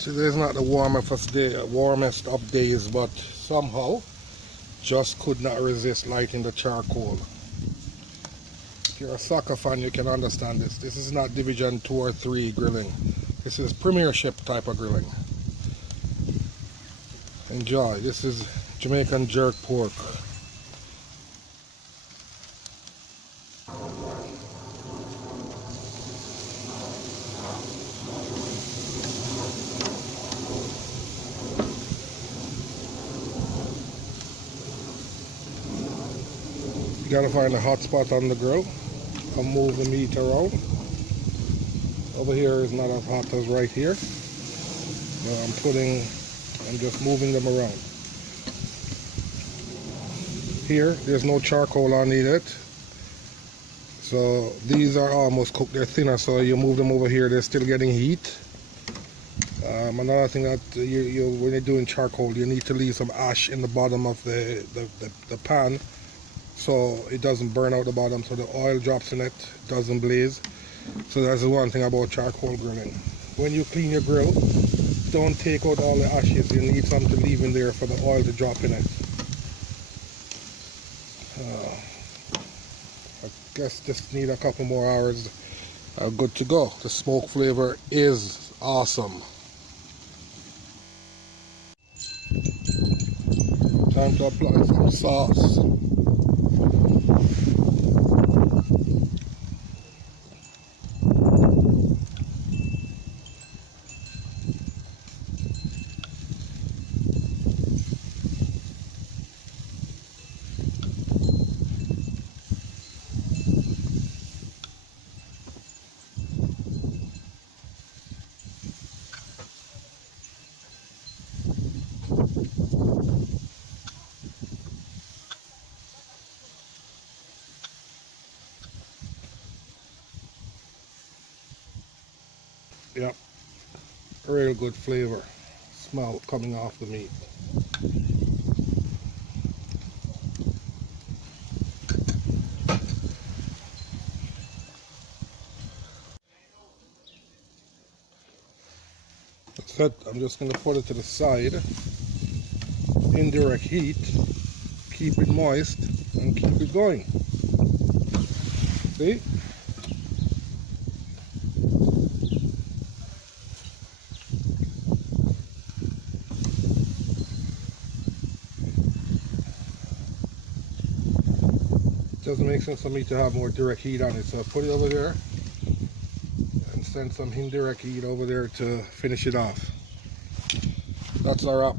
Today's not the warmest of days, but somehow just could not resist lighting the charcoal. If you're a soccer fan, you can understand this. This is not Division 2 or 3 grilling. This is Premiership type of grilling. Enjoy. This is Jamaican Jerk Pork. You gotta find a hot spot on the grill and move the meat around. Over here is not as hot as right here. I'm just moving them around. Here, there's no charcoal on it. So these are almost cooked, they're thinner, so you move them over here, they're still getting heat. Another thing that when you're doing charcoal, you need to leave some ash in the bottom of the pan, so it doesn't burn out the bottom, so the oil drops in it, doesn't blaze. So that's the one thing about charcoal grilling. When you clean your grill, don't take out all the ashes. You need some to leave in there for the oil to drop in it. I guess just need a couple more hours. Good to go. The smoke flavor is awesome. Time to apply some sauce. Yep, real good flavor, smell coming off the meat. That's it. I'm just going to put it to the side. Indirect heat, keep it moist and keep it going. See? Doesn't make sense for me to have more direct heat on it, so I put it over there and send some indirect heat over there to finish it off. That's our wrap.